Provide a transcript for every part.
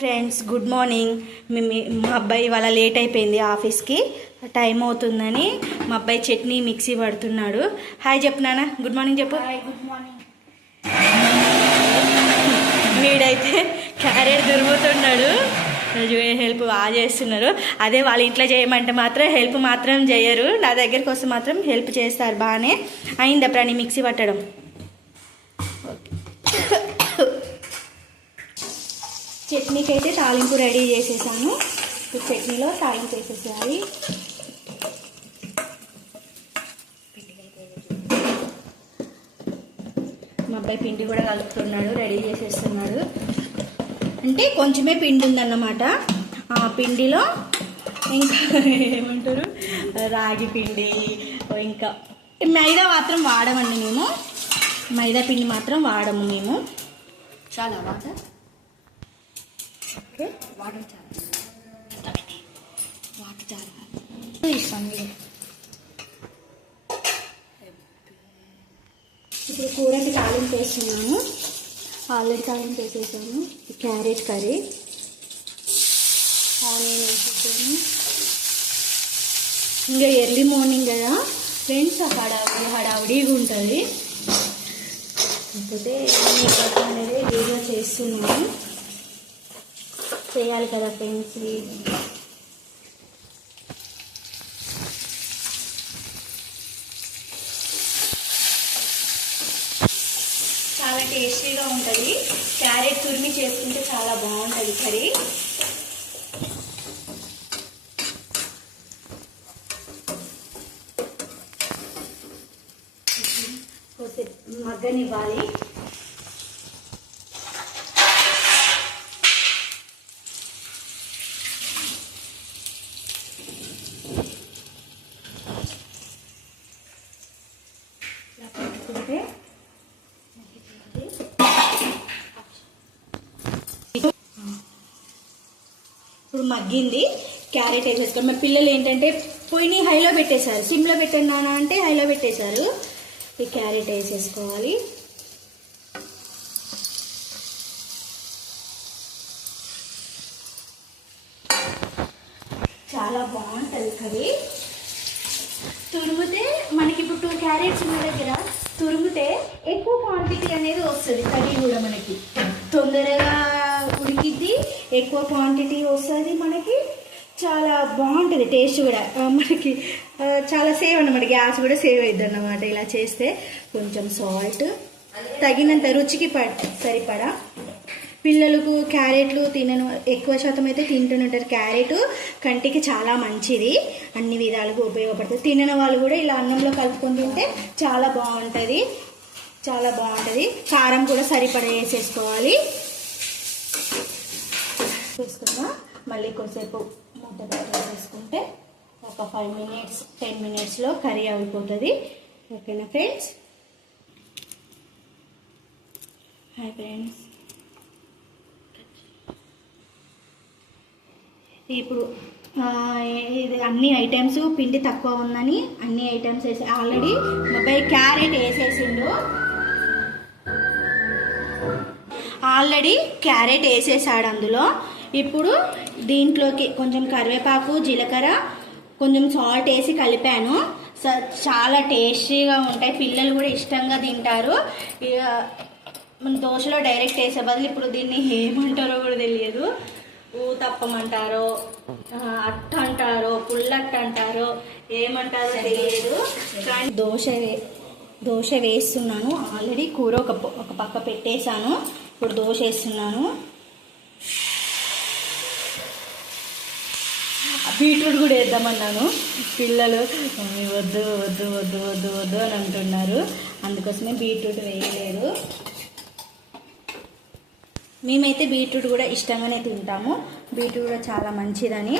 Friends good morning. మా అబ్బాయి వాళ్ళ లేట్ అయిపోయింది ఆఫీస్కి, టైం అవుతుందని మా అబ్బాయి చట్నీ మిక్సీ పడుతున్నాడు. హాయ్ చెప్పు నాన్న, గుడ్ మార్నింగ్ చెప్పు. Good morning. వీడైతే క్యారెట్ దురుముతున్నాడు, హెల్ప్ బాగా చేస్తున్నారు. అదే వాళ్ళ ఇంట్లో చేయమంటే మాత్రం హెల్ప్ మాత్రం చేయరు, నా దగ్గరికి వస్తే మాత్రం హెల్ప్ చేస్తారు. బాగానే అయిందా ప్రాణి మిక్సీ పట్టడం? చట్నీకి అయితే తాలింపు రెడీ చేసేసాను. చట్నీలో తాలింపు వేసేసేయాలి. మా అబ్బాయి పిండి కూడా కలుపుతున్నాడు, రెడీ చేసేస్తున్నాడు. అంటే కొంచెమే పిండి ఉందన్నమాట. ఆ పిండిలో ఇంకా ఏమంటారు, రాగి పిండి, ఇంకా మైదా మాత్రం వాడమండి మేము. మైదా పిండి మాత్రం వాడము మేము. చాలా వాటర్, ఓకే వాటర్ చాలా ఇస్తాను. ఇప్పుడు కూరకి తాలింపు వేస్తున్నాను. ఆల్రెడీ తాలింపు వేసేసాను. క్యారెట్ కర్రీ, ఆనియన్ వేసేసాను. ఇంకా ఎర్లీ మార్నింగ్ కదా ఫ్రెండ్స్, హడావుడిగా ఉంటుంది. కాకపోతే అనేది వీడియో చేస్తున్నాను, చేయాలి కదా ఫ్రెండ్స్. చాలా టేస్టీగా ఉంటుంది. క్యారెట్ తురిమి చేసుకుంటే చాలా బాగుంటుంది కర్రీ. మగ్గనివ్వాలి. ఇప్పుడు మగ్గింది, క్యారెట్ వేసేసుకోండి. మా పిల్లలు ఏంటంటే పొయ్యిని హైలో పెట్టేశారు, సిమ్లో పెట్టండి నాన్న అంటే హైలో పెట్టేశారు. ఈ క్యారెట్ వేసేసుకోవాలి. చాలా బాగుంటుంది కర్రీ. తురిమితే మనకి ఇప్పుడు 2 క్యారెట్స్ ఉన్న దగ్గర తురిమితే ఎక్కువ క్వాంటిటీ అనేది వస్తుంది. కర్రీ కూడా మనకి తొందరగా ఉడికిద్ది, ఎక్కువ క్వాంటిటీ వస్తుంది. మనకి చాలా బాగుంటుంది, టేస్ట్ కూడా మనకి చాలా సేవ్ అన్నమాట. గ్యాస్ కూడా సేవ్ అవుతుంది అన్నమాట ఇలా చేస్తే. కొంచెం సాల్ట్ తగినంత, రుచికి సరిపడా. పిల్లలకు క్యారెట్లు తినను ఎక్కువ శాతం అయితే తింటుంటారు. క్యారెట్ కంటికి చాలా మంచిది, అన్ని విధాలుగా ఉపయోగపడుతుంది. తినని వాళ్ళు కూడా ఇలా అన్నంలో కలుపుకొని తింటే చాలా బాగుంటుంది, చాలా బాగుంటుంది. కారం కూడా సరిపడా వేసేసుకోవాలి. వేసుకున్నా మళ్ళీ కొంచెంసేపు మూత వేసుకుంటే ఒక 5 మినిట్స్ 10 మినిట్స్లో కర్రీ అయిపోతుంది. ఓకేనా ఫ్రెండ్స్? Hi friends. ఇప్పుడు ఇది అన్ని ఐటమ్స్, పిండి తక్కువ ఉందని అన్ని ఐటమ్స్ వేసి ఆల్రెడీ మొబైల్ క్యారెట్ వేసేసిండు. ఆల్రెడీ క్యారెట్ వేసేసాడు అందులో. ఇప్పుడు దీంట్లోకి కొంచెం కరివేపాకు, జీలకర్ర, కొంచెం సాల్ట్ వేసి కలిపాను. చాలా టేస్టీగా ఉంటాయి, పిల్లలు కూడా ఇష్టంగా తింటారు. ఇక మన దోశలో డైరెక్ట్ వేసే బదులు ఇప్పుడు దీన్ని ఏమంటారో కూడా తెలియదు, ఊతప్పమంటారో, అట్ట అంటారో, పుల్లట్ట అంటారో, ఏమంటారో తెలియదు. కానీ దోశ వేస్తున్నాను. ఆల్రెడీ కూర ఒక పక్క పెట్టేశాను, ఇప్పుడు దోశ వేస్తున్నాను. బీట్రూట్ కూడా వేద్దామన్నాను, పిల్లలు వద్దు వద్దు వద్దు వద్దు వద్దు అని అంటున్నారు, అందుకోసమే బీట్రూట్ వేయలేదు. మేమైతే బీట్రూట్ కూడా ఇష్టంగానే తింటాము, బీట్రూట్ కూడా చాలా మంచిదని.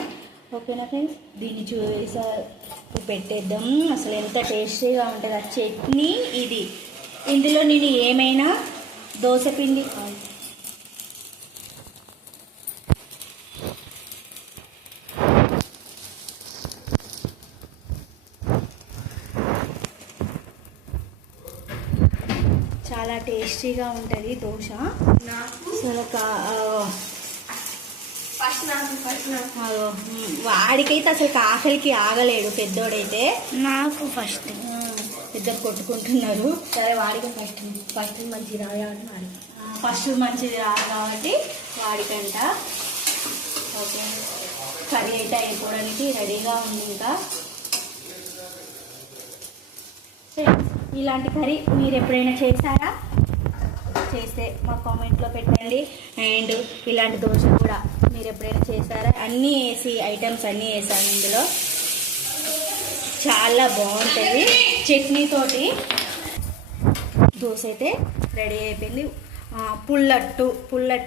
ఓకేనా ఫ్రెండ్స్? దీన్ని చూసా పెట్టేద్దాం. అసలు ఎంత టేస్టీగా ఉంటుంది ఆ చట్నీ ఇది. ఇందులో నేను ఏమైనా దోసపిండి చాలా టేస్టీగా ఉంటుంది దోశ. అసలు అదో, వాడికైతే అసలు ఆకలికి ఆగలేడు పెద్దోడైతే. నాకు ఫస్ట్ ఇద్దరు కొట్టుకుంటున్నారు. సరే వాడికి ఫస్ట్ మంచిది రాయాలి మరి. ఫస్ట్ మంచిది రాదు కాబట్టి వాడికంట. ఓకే, కర్రీ అయితే అయిపోవడానికి రెడీగా ఉంది. ఇంకా ఇలాంటి కర్రీ మీరు ఎప్పుడైనా చేశారా? చేస్తే మా కామెంట్లో పెట్టండి. అండ్ ఇలాంటి దోశ కూడా మీరు ఎప్పుడైనా చేశారా? అన్నీ వేసి ఐటమ్స్ అన్నీ వేసాను ఇందులో. చాలా బాగుంటుంది. చట్నీతోటి దోశ అయితే రెడీ అయిపోయింది. పుల్లట్టు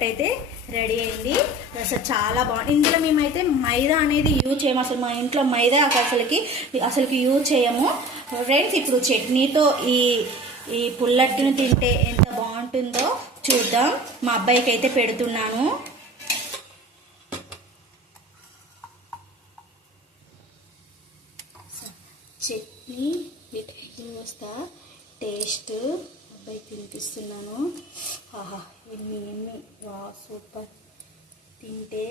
అయితే రెడీ అయింది. అసలు చాలా బాగుంది. ఇందులో మేమైతే మైదా అనేది యూజ్ చేయము. అసలు మా ఇంట్లో మైదా అసలుకి యూజ్ చేయము ఫ్రెండ్స్. ఇప్పుడు చట్నీతో ఈ పుల్లట్టును తింటే ఎంత బాగుంటుందో చూద్దాం. మా అబ్బాయికి అయితే పెడుతున్నాను. చట్నీ వస్తా టేస్ట్ అబ్బాయికి తినిపిస్తున్నాను. ఆహా, ఎన్ని వా సూపర్. తింటే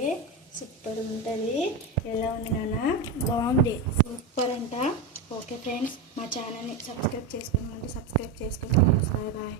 సూపర్ ఉంటుంది. ఎలా ఉంది నాన్న? బాగుంది, సూపర్ అంట. ఓకే ఫ్రెండ్స్, మా ఛానల్ని సబ్స్క్రైబ్ చేసుకోండి. Bye bye.